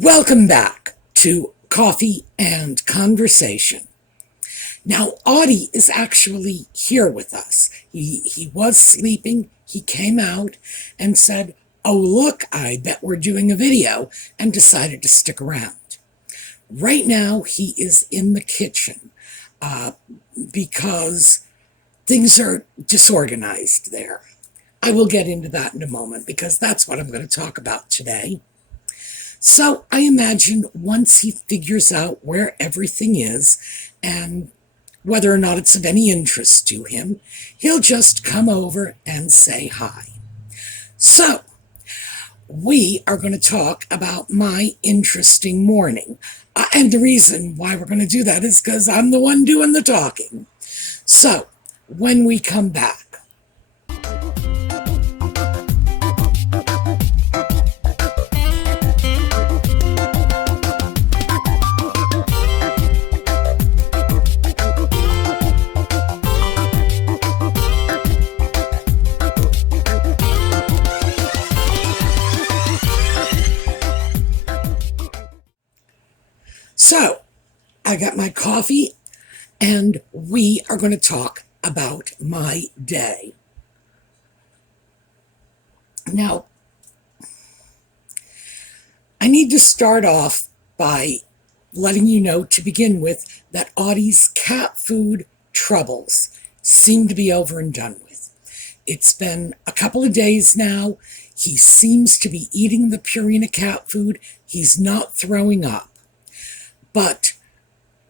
Welcome back to Coffee and Conversation. Now, Audie is actually here with us. He was sleeping. He came out and said, "Oh, look, I bet we're doing a video," and decided to stick around. Right now, he is in the kitchen because things are disorganized there. I will get into that in a moment because that's what I'm going to talk about today. So I imagine once he figures out where everything is and whether or not it's of any interest to him, he'll just come over and say hi. So we are going to talk about my interesting morning. And the reason why we're going to do that is because I'm the one doing the talking. So when we come back, so I got my coffee and we are going to talk about my day. Now, I need to start off by letting you know to begin with that Audie's cat food troubles seem to be over and done with. It's been a couple of days now. He seems to be eating the Purina cat food. He's not throwing up. But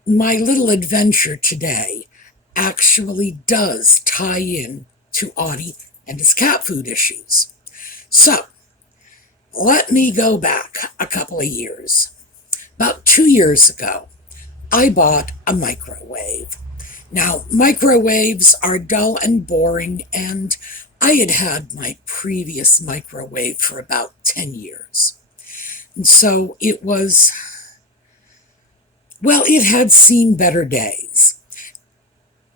my little adventure today actually does tie in to Audie and his cat food issues. So, let me go back a couple of years. About 2 years ago, I bought a microwave. Now, microwaves are dull and boring, and I had had my previous microwave for about 10 years. And so it was... well, it had seen better days.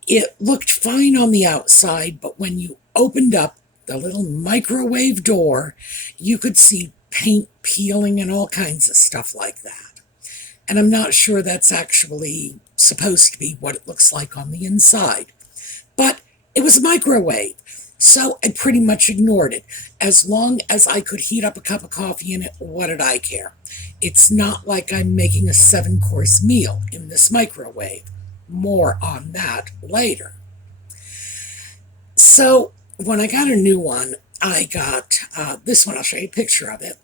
It looked fine on the outside, but when you opened up the little microwave door, you could see paint peeling and all kinds of stuff like that. And I'm not sure that's actually supposed to be what it looks like on the inside. But it was a microwave, so I pretty much ignored it. As long as I could heat up a cup of coffee in it, what did I care? It's not like I'm making a 7-course meal in this microwave. More on that later. So when I got a new one, I got this one. I'll show you a picture of it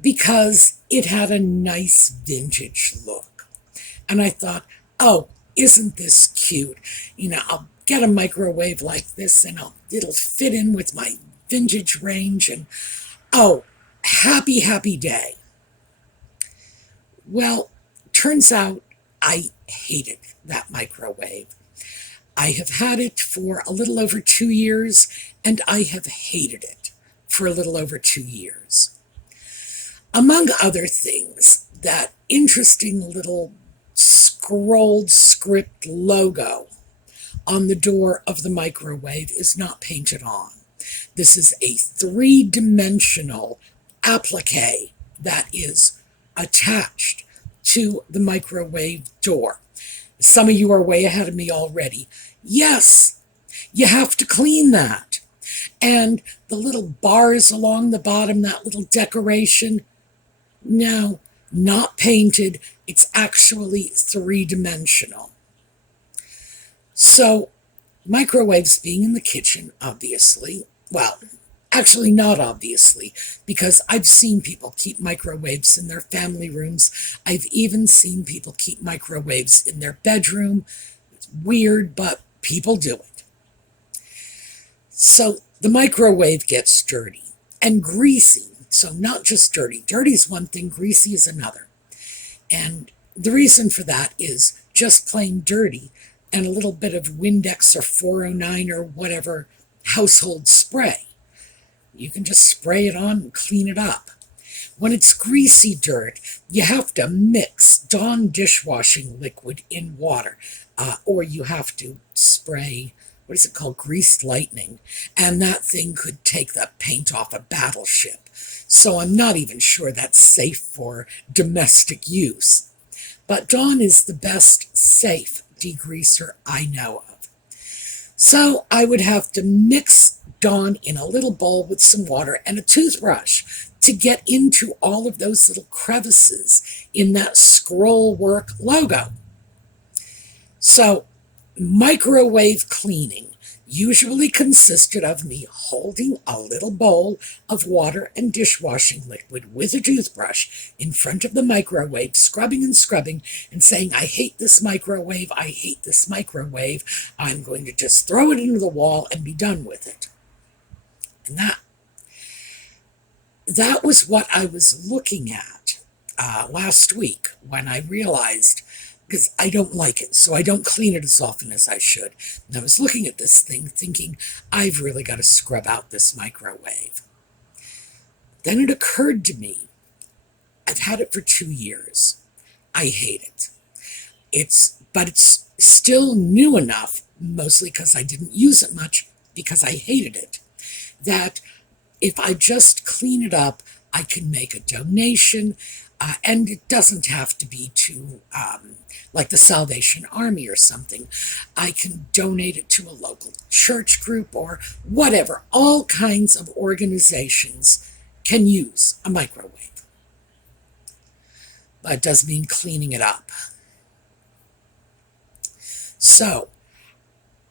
because it had a nice vintage look. And I thought, oh, isn't this cute? You know, I'll get a microwave like this and it'll fit in with my vintage range. And oh, happy, happy day. Well, turns out I hated that microwave. I have had it for a little over 2 years, and I have hated it for a little over 2 years. Among other things, that interesting little scrolled script logo on the door of the microwave is not painted on. This is a 3-dimensional applique that is attached to the microwave door. Some of you are way ahead of me already. Yes, you have to clean that. And the little bars along the bottom, that little decoration, no, not painted. It's actually 3-dimensional. So, microwaves being in the kitchen, obviously, well, actually not obviously, because I've seen people keep microwaves in their family rooms. I've even seen people keep microwaves in their bedroom. It's weird, but people do it. So the microwave gets dirty and greasy. So not just dirty. Dirty is one thing, greasy is another. And the reason for that is just plain dirty and a little bit of Windex or 409 or whatever household spray. You can just spray it on and clean it up. When it's greasy dirt, you have to mix Dawn dishwashing liquid in water, or you have to spray, what is it called, greased lightning, and that thing could take the paint off a battleship. so I'm not even sure that's safe for domestic use. But Dawn is the best safe degreaser I know of. So I would have to mix Dawn in a little bowl with some water and a toothbrush to get into all of those little crevices in that scroll work logo. So microwave cleaning usually consisted of me holding a little bowl of water and dishwashing liquid with a toothbrush in front of the microwave, scrubbing and scrubbing and saying, I hate this microwave, I hate this microwave, I'm going to just throw it into the wall and be done with it. And that was what I was looking at last week when I realized, because I don't like it, so I don't clean it as often as I should. And I was looking at this thing thinking, I've really got to scrub out this microwave. Then it occurred to me, I've had it for 2 years. I hate it. But it's still new enough, mostly because I didn't use it much, because I hated it, that if I just clean it up, I can make a donation, and it doesn't have to be to, like the Salvation Army or something. I can donate it to a local church group or whatever. All kinds of organizations can use a microwave. But it does mean cleaning it up. So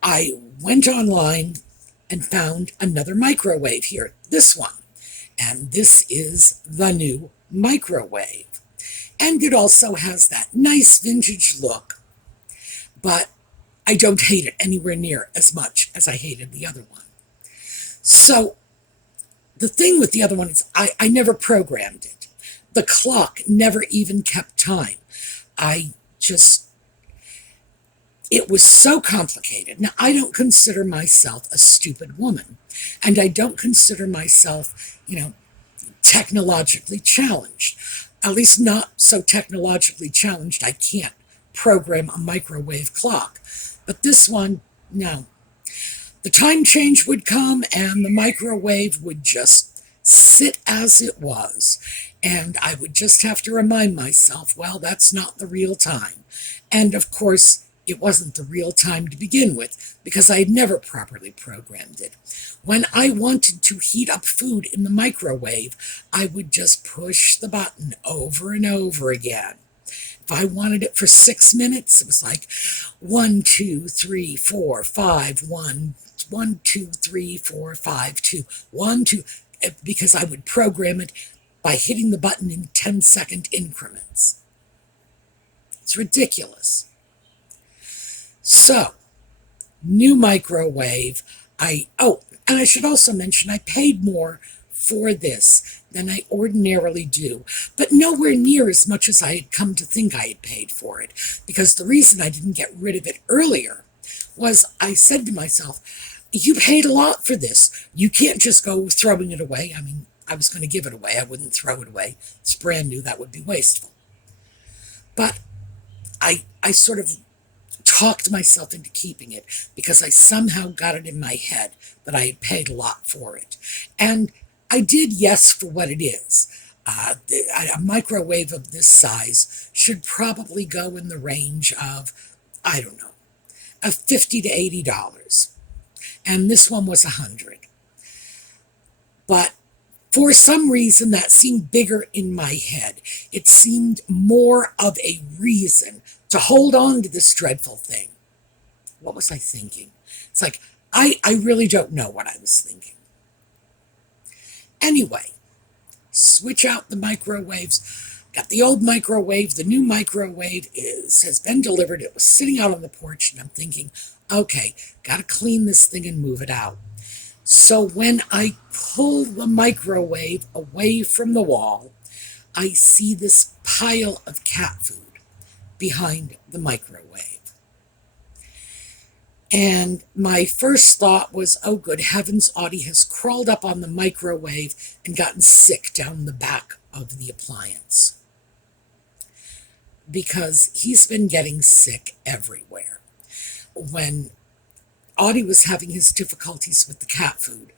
I went online and found another microwave here, this one. And this is the new microwave. And it also has that nice vintage look, but I don't hate it anywhere near as much as I hated the other one. So the thing with the other one is I never programmed it. The clock never even kept time. It was so complicated. Now, I don't consider myself a stupid woman, and I don't consider myself, technologically challenged. At least not so technologically challenged I can't program a microwave clock. But this one, no. The time change would come and the microwave would just sit as it was. And I would just have to remind myself, well, that's not the real time. And of course, it wasn't the real time to begin with, because I had never properly programmed it. When I wanted to heat up food in the microwave, I would just push the button over and over again. If I wanted it for 6 minutes, it was like 1, 2, 3, 4, 5, 1, 1, 2, 3, 4, 5, 2, 1, 2, because I would program it by hitting the button in 10-second increments. It's ridiculous. So, new microwave. And I should also mention I paid more for this than I ordinarily do, but nowhere near as much as I had come to think I had paid for it, because the reason I didn't get rid of it earlier was I said to myself, you paid a lot for this. You can't just go throwing it away. I mean, I was going to give it away. I wouldn't throw it away. It's brand new. That would be wasteful. But I sort of talked myself into keeping it because I somehow got it in my head that I had paid a lot for it. And I did, yes, for what it is. A microwave of this size should probably go in the range of, I don't know, of $50 to $80. And this one was $100. But for some reason, that seemed bigger in my head. It seemed more of a reason to hold on to this dreadful thing. What was I thinking? It's like, I really don't know what I was thinking. Anyway, switch out the microwaves. Got the old microwave. The new microwave has been delivered. It was sitting out on the porch, and I'm thinking, okay, got to clean this thing and move it out. So when I pull the microwave away from the wall, I see this pile of cat food behind the microwave. And my first thought was, oh, good heavens, Audie has crawled up on the microwave and gotten sick down the back of the appliance. Because he's been getting sick everywhere. When Audie was having his difficulties with the cat food,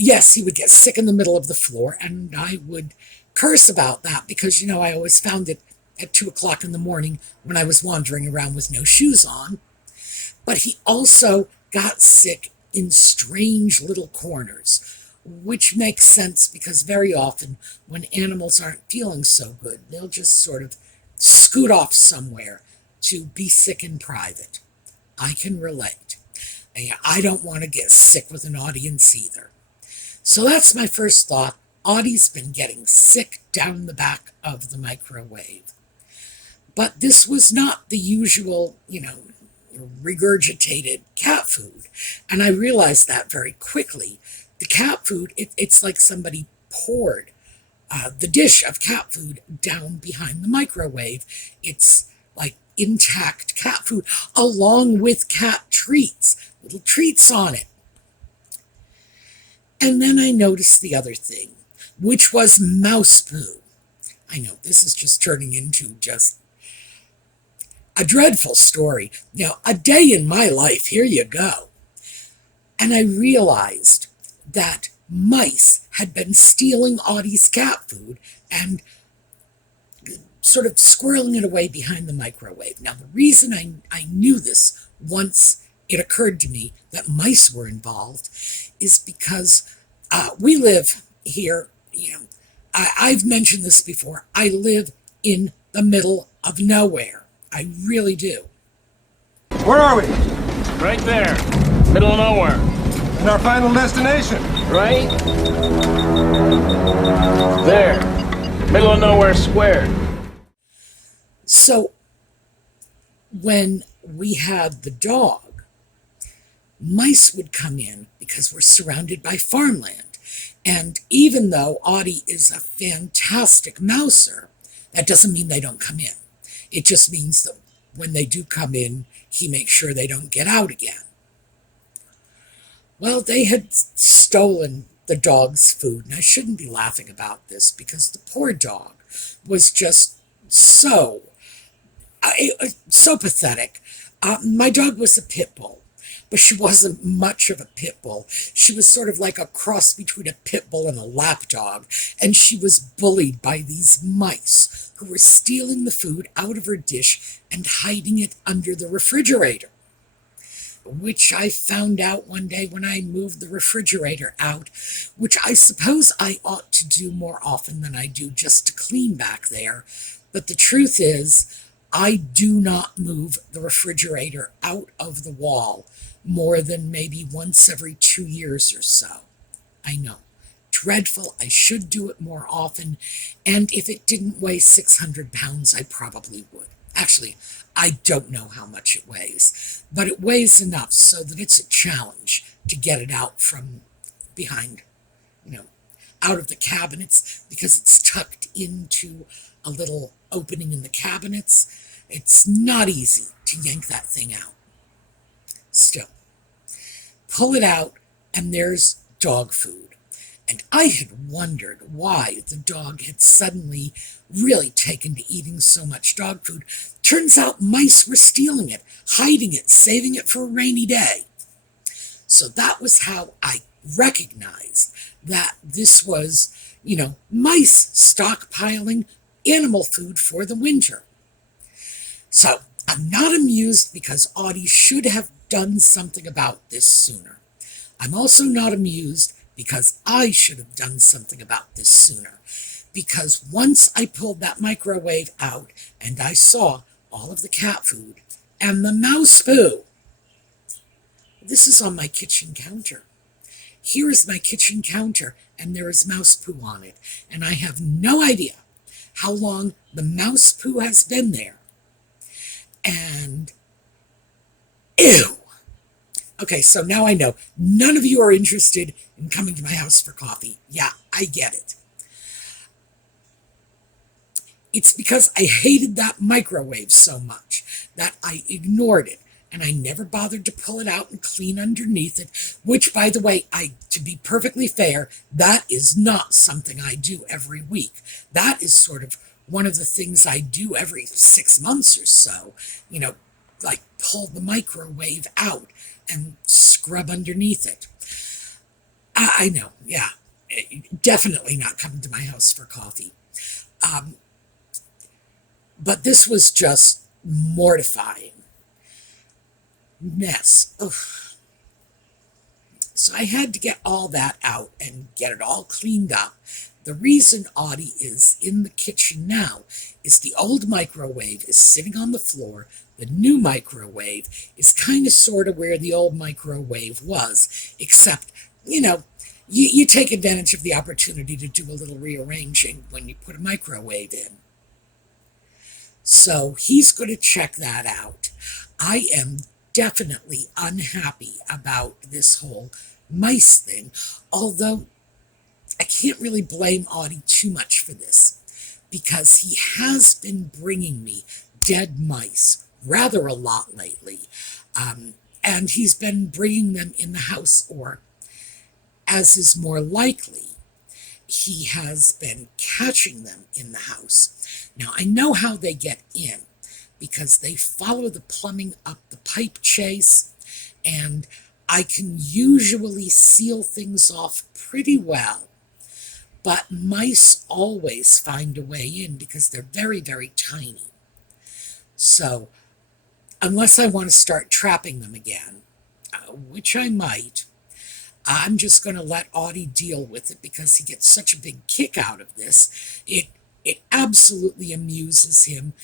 yes, he would get sick in the middle of the floor, and I would curse about that because, I always found it at 2 o'clock in the morning when I was wandering around with no shoes on. But he also got sick in strange little corners, which makes sense because very often when animals aren't feeling so good, they'll just sort of scoot off somewhere to be sick in private. I can relate. And I don't want to get sick with an audience either. So that's my first thought. Audie's been getting sick down the back of the microwave. But this was not the usual, regurgitated cat food. And I realized that very quickly. The cat food, it's like somebody poured the dish of cat food down behind the microwave. It's like intact cat food, along with cat treats, little treats on it. And then I noticed the other thing, which was mouse poo. I know, this is just turning into just a dreadful story. A day in my life, here you go. And I realized that mice had been stealing Audie's cat food and sort of squirreling it away behind the microwave. Now, the reason I knew this once it occurred to me that mice were involved is because we live here, I've mentioned this before, I live in the middle of nowhere. I really do. Where are we? Right there. Middle of nowhere. And our final destination? Right there. Middle of nowhere square. So when we had the dog, mice would come in because we're surrounded by farmland. And even though Audie is a fantastic mouser, that doesn't mean they don't come in. It just means that when they do come in, he makes sure they don't get out again. Well, they had stolen the dog's food, and I shouldn't be laughing about this because the poor dog was just so pathetic. My dog was a pit bull, but she wasn't much of a pit bull. She was sort of like a cross between a pit bull and a lapdog, and she was bullied by these mice who were stealing the food out of her dish and hiding it under the refrigerator, which I found out one day when I moved the refrigerator out, which I suppose I ought to do more often than I do just to clean back there. But the truth is, I do not move the refrigerator out of the wall more than maybe once every 2 years or so. I know. Dreadful. I should do it more often. And if it didn't weigh 600 pounds, I probably would. Actually, I don't know how much it weighs, but it weighs enough so that it's a challenge to get it out from behind, out of the cabinets, because it's tucked into a little opening in the cabinets. It's not easy to yank that thing out. Still, pull it out, and there's dog food. And I had wondered why the dog had suddenly really taken to eating so much dog food. Turns out mice were stealing it, hiding it, saving it for a rainy day. So that was how I recognized that this was, mice stockpiling animal food for the winter. So I'm not amused because Audie should have done something about this sooner. I'm also not amused because I should have done something about this sooner. Because once I pulled that microwave out and I saw all of the cat food and the mouse poo, this is on my kitchen counter. Here is my kitchen counter and there is mouse poo on it. And I have no idea how long the mouse poo has been there. And ew. Okay, so now I know none of you are interested in coming to my house for coffee. Yeah, I get it. It's because I hated that microwave so much that I ignored it, and I never bothered to pull it out and clean underneath it, which, by the way, to be perfectly fair, that is not something I do every week. That is sort of one of the things I do every 6 months or so, like pull the microwave out and scrub underneath it. I know, yeah. Definitely not coming to my house for coffee. But this was just mortifying. Mess. Ugh. So I had to get all that out and get it all cleaned up. The reason Audie is in the kitchen now is the old microwave is sitting on the floor. The new microwave is kind of sort of where the old microwave was, except, you take advantage of the opportunity to do a little rearranging when you put a microwave in. So he's going to check that out. I am definitely unhappy about this whole mice thing, although I can't really blame Audie too much for this, because he has been bringing me dead mice rather a lot lately, and he's been bringing them in the house, or, as is more likely, he has been catching them in the house. Now, I know how they get in, because they follow the plumbing up the pipe chase, and I can usually seal things off pretty well. But mice always find a way in because they're very, very tiny. So, unless I want to start trapping them again, which I might, I'm just going to let Audie deal with it because he gets such a big kick out of this. It absolutely amuses him.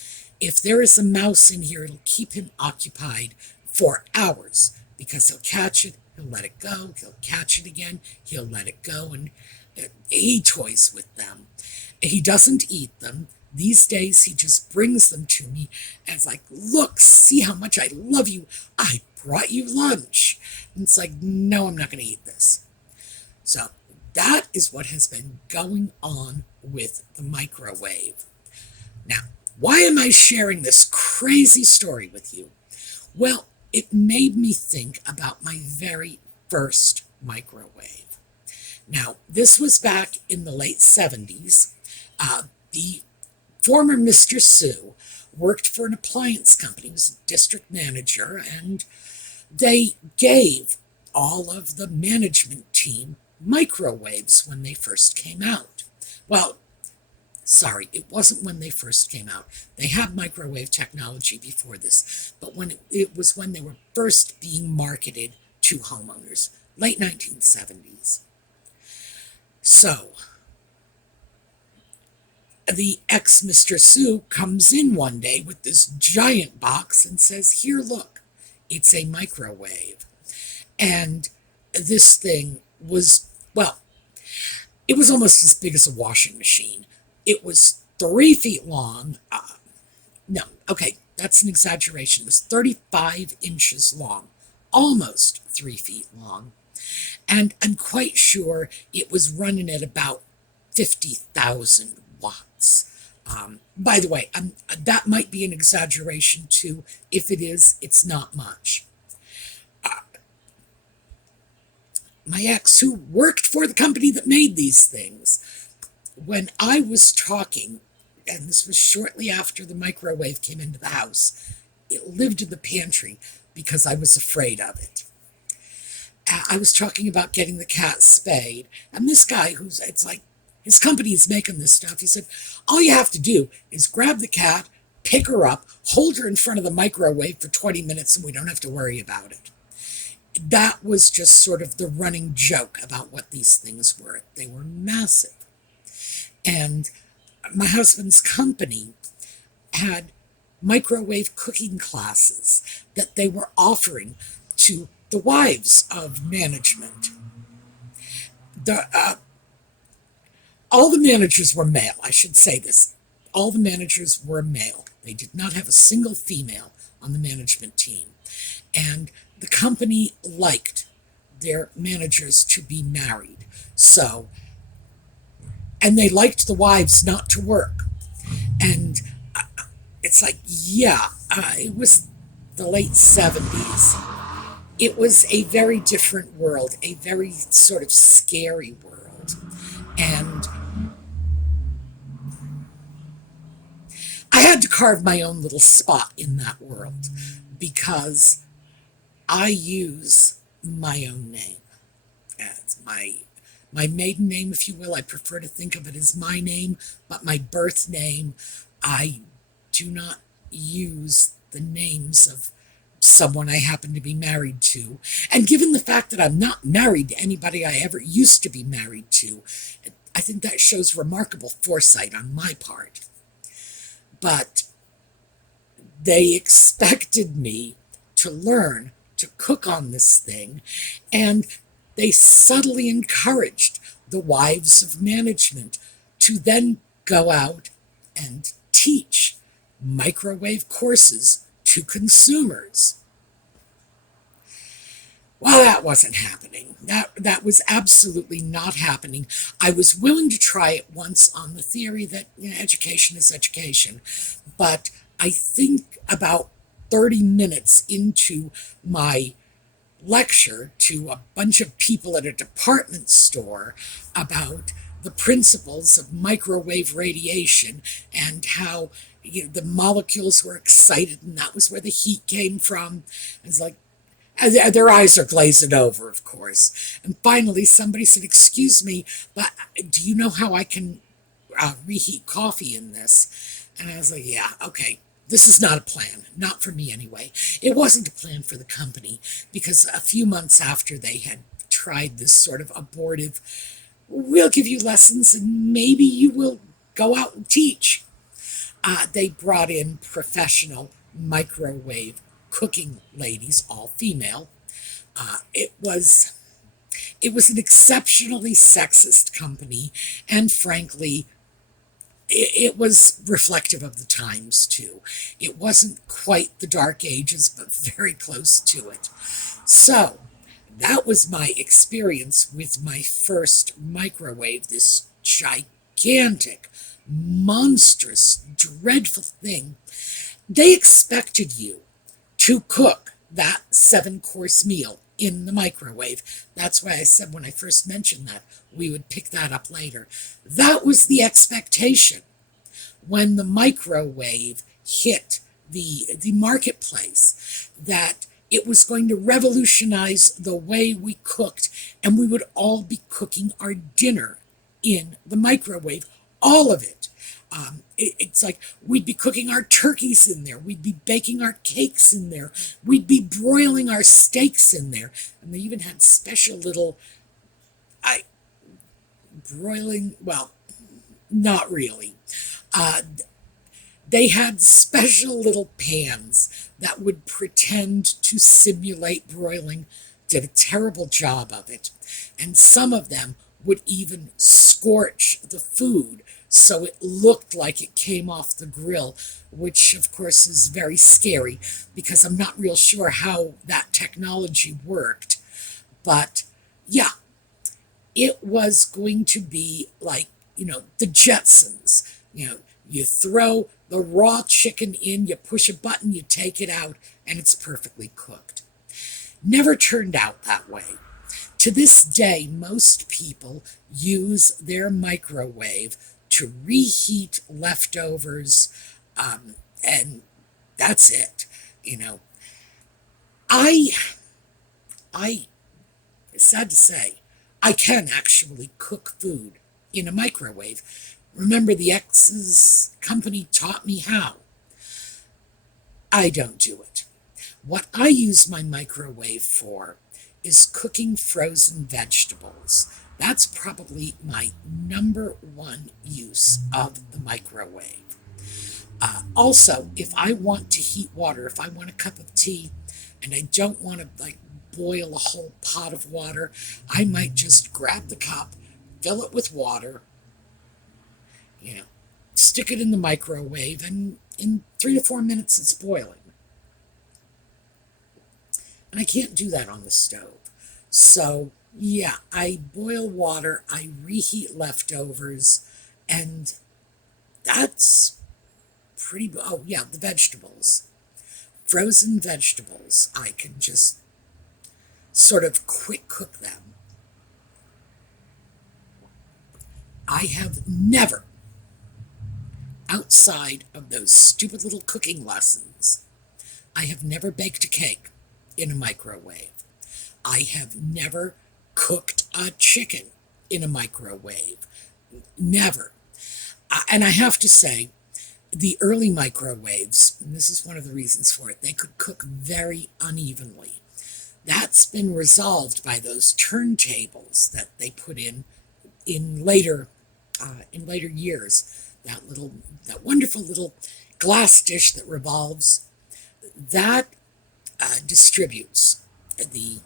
If there is a mouse in here, it'll keep him occupied for hours because he'll catch it, he'll let it go, he'll catch it again, he'll let it go, and he toys with them. He doesn't eat them. These days, he just brings them to me and it's like, look, see how much I love you. I brought you lunch. And it's like, no, I'm not going to eat this. So that is what has been going on with the microwave. Now, why am I sharing this crazy story with you? Well, it made me think about my very first microwave. Now, this was back in the late 70s. The former Mr. Sue worked for an appliance company. He was a district manager, and they gave all of the management team microwaves when they first came out. Well, sorry, it wasn't when they first came out. They had microwave technology before this, but it was when they were first being marketed to homeowners, late 1970s. So, the ex-Mr. Sue comes in one day with this giant box and says, here, look, it's a microwave. And this thing was, well, it was almost as big as a washing machine. It was 3 feet long. No, okay, that's an exaggeration. It was 35 inches long, almost 3 feet long. And I'm quite sure it was running at about 50,000 watts. By the way, that might be an exaggeration too. If it is, it's not much. My ex, who worked for the company that made these things, when I was talking, and this was shortly after the microwave came into the house, it lived in the pantry because I was afraid of it. I was talking about getting the cat spayed, and this guy it's like, his company is making this stuff. He said, all you have to do is grab the cat, pick her up, hold her in front of the microwave for 20 minutes, and we don't have to worry about it. That was just sort of the running joke about what these things were. They were massive. And my husband's company had microwave cooking classes that they were offering to the wives of management. All the managers were male, I should say this. All the managers were male. They did not have a single female on the management team. And the company liked their managers to be married. So, and they liked the wives not to work. And it's like, yeah, it was the late 70s. It was a very different world, a very sort of scary world. And I had to carve my own little spot in that world because I use my own name. It's my my maiden name, if you will. I prefer to think of it as my name, but my birth name, I do not use the names of someone I happen to be married to. And given the fact that I'm not married to anybody I ever used to be married to, I think that shows remarkable foresight on my part. But they expected me to learn to cook on this thing, and they subtly encouraged the wives of management to then go out and teach microwave courses to consumers. Well, that wasn't happening. That was absolutely not happening. I was willing to try it once on the theory that education is education, but I think about 30 minutes into my lecture to a bunch of people at a department store about the principles of microwave radiation and how the molecules were excited and that was where the heat came from. It's like, their eyes are glazing over, of course. And finally somebody said, "Excuse me, but do you know how I can reheat coffee in this?" And I was like, "Yeah, okay. This is not a plan, not for me anyway." It wasn't a plan for the company, because a few months after they had tried this sort of abortive, "We'll give you lessons and maybe you will go out and teach," they brought in professional microwave cooking ladies, all female. It was an exceptionally sexist company, and frankly, it was reflective of the times, too. It wasn't quite the Dark Ages, but very close to it. So, that was my experience with my first microwave, this gigantic, monstrous, dreadful thing. They expected you to cook that 7-course meal in the microwave. That's why I said when I first mentioned that, we would pick that up later. That was the expectation when the microwave hit the marketplace, that it was going to revolutionize the way we cooked, and we would all be cooking our dinner in the microwave, all of it. It's like we'd be cooking our turkeys in there. We'd be baking our cakes in there. We'd be broiling our steaks in there. And they even had special little, well, not really. They had special little pans that would pretend to simulate broiling. Did a terrible job of it. And some of them would even scorch the food so it looked like it came off the grill, which of course is very scary because I'm not real sure how that technology worked. But yeah, it was going to be like, the Jetsons. You throw the raw chicken in, you push a button, you take it out, and it's perfectly cooked. Never turned out that way. To this day, most people use their microwave to reheat leftovers, and that's it. I sad to say, I can actually cook food in a microwave. Remember, the ex's company taught me how. I don't do it. What I use my microwave for is cooking frozen vegetables. That's probably my #1 use of the microwave. Also, if I want to heat water, if I want a cup of tea, and I don't want to boil a whole pot of water, I might just grab the cup, fill it with water, stick it in the microwave, and in 3 to 4 minutes it's boiling. And I can't do that on the stove. So, yeah, I boil water, I reheat leftovers, and that's pretty... Oh, yeah, the vegetables. Frozen vegetables, I can just sort of quick cook them. I have never, outside of those stupid little cooking lessons, I have never baked a cake in a microwave. I have never cooked a chicken in a microwave. Never. And I have to say, the early microwaves, and this is one of the reasons for it, they could cook very unevenly. That's been resolved by those turntables that they put in later years. That wonderful little glass dish that revolves, that distributes the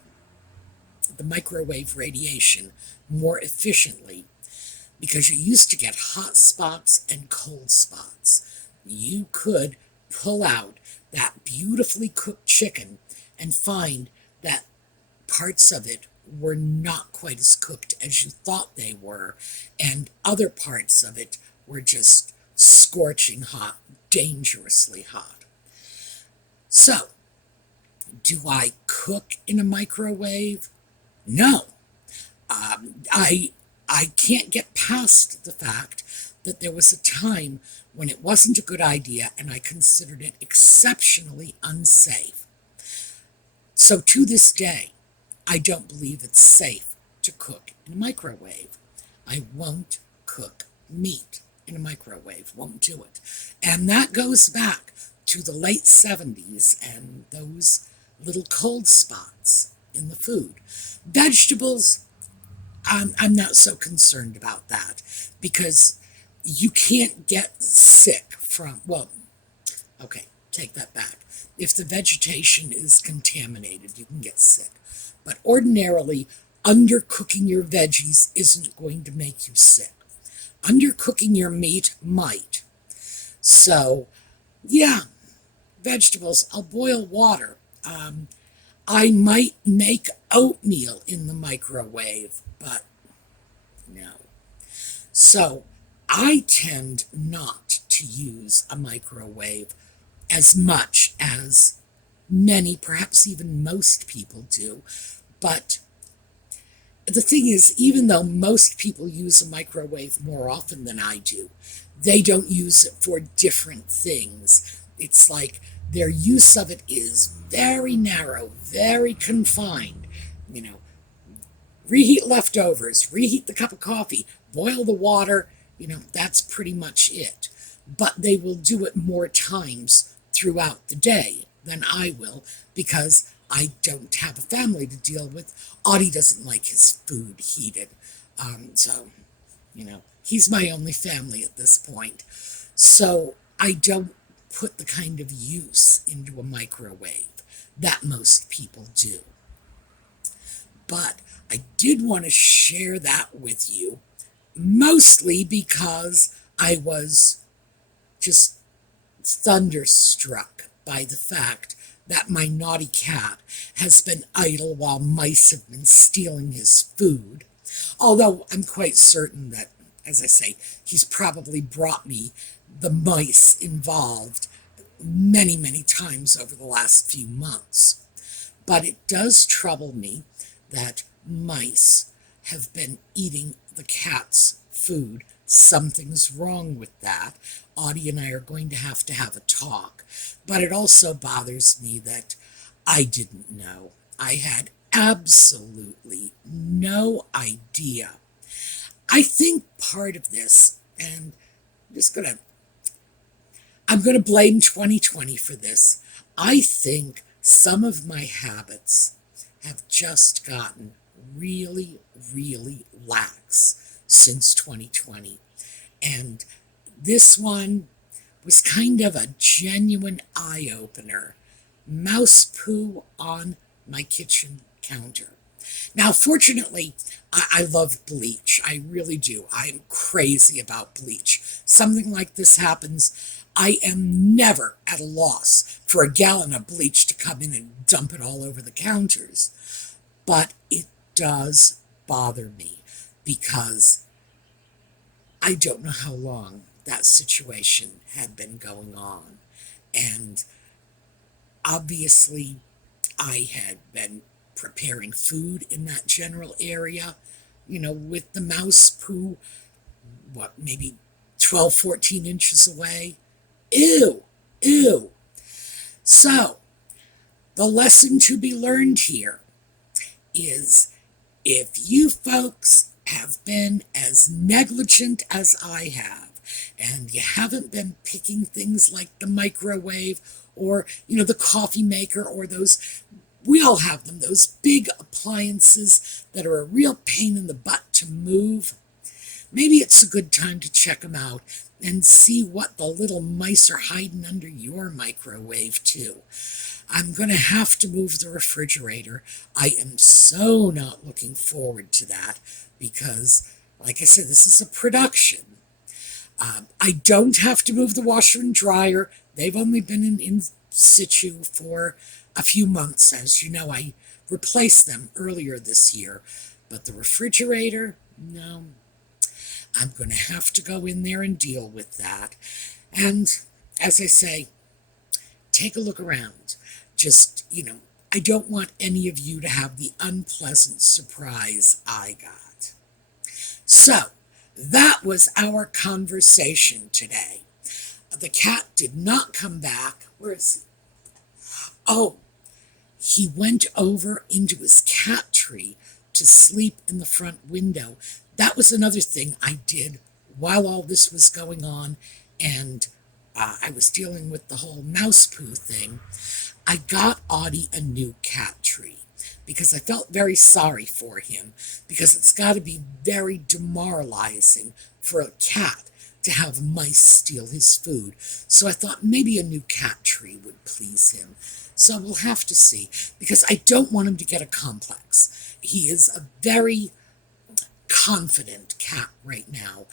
microwave radiation more efficiently, because you used to get hot spots and cold spots. You could pull out that beautifully cooked chicken and find that parts of it were not quite as cooked as you thought they were, and other parts of it were just scorching hot, dangerously hot. So, do I cook in a microwave? No. I can't get past the fact that there was a time when it wasn't a good idea and I considered it exceptionally unsafe. So to this day, I don't believe it's safe to cook in a microwave. I won't cook meat in a microwave, won't do it. And that goes back to the late 70s and those little cold spots in the food. Vegetables, I'm not so concerned about that, because you can't get sick from, well, okay, take that back. If the vegetation is contaminated, you can get sick. But ordinarily, undercooking your veggies isn't going to make you sick. Undercooking your meat might. So, yeah, vegetables, I'll boil water. I might make oatmeal in the microwave, but no. So, I tend not to use a microwave as much as many, perhaps even most people do. But the thing is, even though most people use a microwave more often than I do, they don't use it for different things. It's like their use of it is very narrow, very confined. You know, reheat leftovers, reheat the cup of coffee, boil the water, that's pretty much it. But they will do it more times throughout the day than I will, because I don't have a family to deal with. Audie doesn't like his food heated. So, he's my only family at this point. So I don't put the kind of use into a microwave that most people do. But I did want to share that with you, mostly because I was just thunderstruck by the fact that my naughty cat has been idle while mice have been stealing his food. Although I'm quite certain that, as I say, he's probably brought me the mice involved many, many times over the last few months. But it does trouble me that mice have been eating the cat's food. Something's wrong with that. Audie and I are going to have a talk. But it also bothers me that I didn't know. I had absolutely no idea. I think part of this, and I'm going to blame 2020 for this. I think some of my habits have just gotten really, really lax since 2020. And this one was kind of a genuine eye-opener. Mouse poo on my kitchen counter. Now, fortunately, I love bleach. I really do. I'm crazy about bleach. Something like this happens, I am never at a loss for a gallon of bleach to come in and dump it all over the counters. But it does bother me, because I don't know how long that situation had been going on. And obviously, I had been preparing food in that general area, with the mouse poo, maybe 12, 14 inches away. Ew, ew. So, the lesson to be learned here is, if you folks have been as negligent as I have, and you haven't been picking things like the microwave or, the coffee maker or those, we all have them, those big appliances that are a real pain in the butt to move, maybe it's a good time to check them out and see what the little mice are hiding under your microwave too. I'm going to have to move the refrigerator. I am so not looking forward to that because, like I said, this is a production. I don't have to move the washer and dryer. They've only been in situ for a few months. As you know, I replaced them earlier this year. But the refrigerator, no. I'm going to have to go in there and deal with that. And as I say, take a look around. Just, I don't want any of you to have the unpleasant surprise I got. So, that was our conversation today. The cat did not come back. Where is he? Oh, he went over into his cat tree to sleep in the front window. That was another thing I did while all this was going on, and I was dealing with the whole mouse poo thing. I got Audie a new cat tree because I felt very sorry for him, because it's got to be very demoralizing for a cat to have mice steal his food. So I thought maybe a new cat tree would please him. So we'll have to see, because I don't want him to get a complex. He is a very confident cat right now,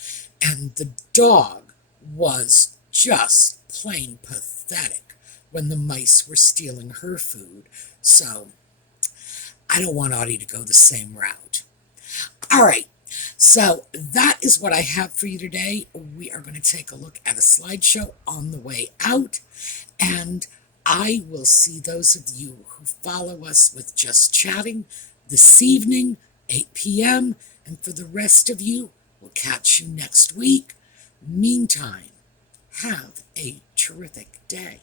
and the dog was just plain pathetic when the mice were stealing her food. So I don't want Audie to go the same route. All right, so that is what I have for you today. We are going to take a look at a slideshow on the way out, and I will see those of you who follow us with Just Chatting this evening, 8 p.m., and for the rest of you, we'll catch you next week. Meantime, have a terrific day.